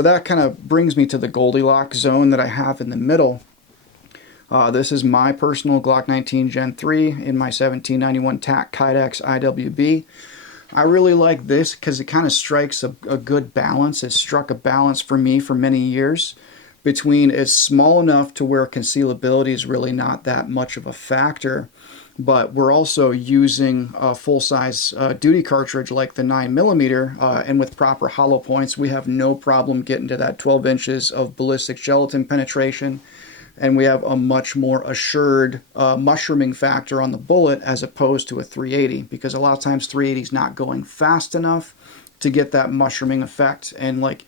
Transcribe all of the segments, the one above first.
So that kind of brings me to the Goldilocks zone that I have in the middle. This is my personal Glock 19 Gen 3 in my 1791 TAC Kydex IWB. I really like this because it kind of strikes a good balance. It struck a balance for me for many years between it's small enough to where concealability is really not that much of a factor, but we're also using a full-size duty cartridge like the 9mm, and with proper hollow points, we have no problem getting to that 12 inches of ballistic gelatin penetration, and we have a much more assured mushrooming factor on the bullet as opposed to a 380, because a lot of times 380 is not going fast enough to get that mushrooming effect, and like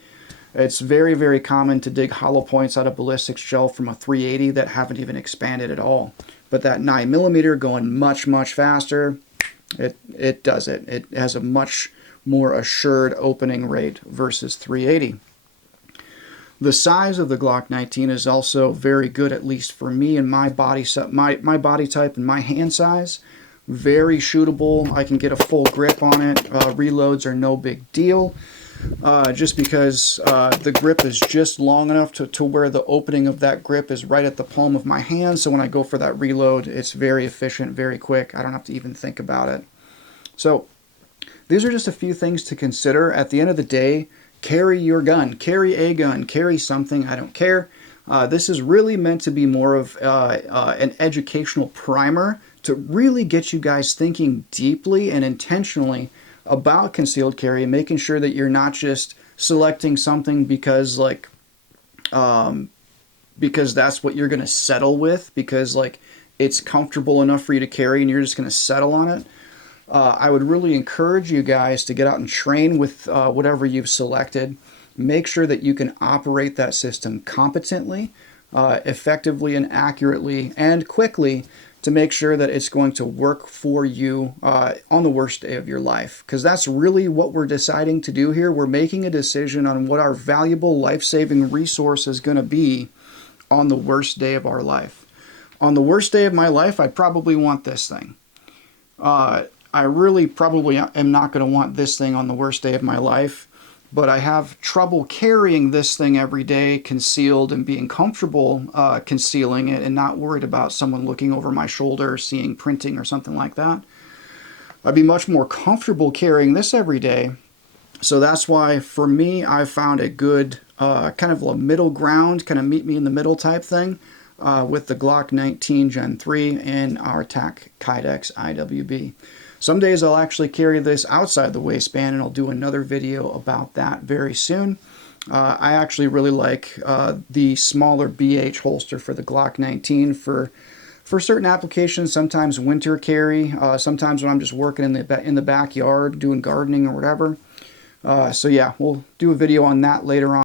it's very, very common to dig hollow points out of ballistics gel from a 380 that haven't even expanded at all. But that 9mm going much, much faster, it does it. It has a much more assured opening rate versus 380. The size of the Glock 19 is also very good, at least for me and my body body type and my hand size. Very shootable. I can get a full grip on it. Reloads are no big deal. Just because the grip is just long enough to where the opening of that grip is right at the palm of my hand. So when I go for that reload, it's very efficient, very quick. I don't have to even think about it. So these are just a few things to consider. At the end of the day, carry your gun, carry a gun, carry something, I don't care. This is really meant to be more of an educational primer to really get you guys thinking deeply and intentionally about concealed carry, and making sure that you're not just selecting something because like because that's what you're going to settle with, because like it's comfortable enough for you to carry and you're just going to settle on it. I would really encourage you guys to get out and train with whatever you've selected. Make sure that you can operate that system competently, effectively and accurately and quickly, to make sure that it's going to work for you on the worst day of your life. Because that's really what we're deciding to do here. We're making a decision on what our valuable life-saving resource is going to be on the worst day of our life. On the worst day of my life, I probably want this thing. I really probably am not going to want this thing on the worst day of my life, but I have trouble carrying this thing every day concealed and being comfortable concealing it and not worried about someone looking over my shoulder, seeing printing or something like that. I'd be much more comfortable carrying this every day. So that's why, for me, I found a good kind of a middle ground, kind of meet me in the middle type thing with the Glock 19 Gen 3 and our TAC Kydex IWB. Some days I'll actually carry this outside the waistband, and I'll do another video about that very soon. I actually really like the smaller BH holster for the Glock 19 for certain applications, sometimes winter carry, sometimes when I'm just working in the backyard doing gardening or whatever. So yeah, we'll do a video on that later on.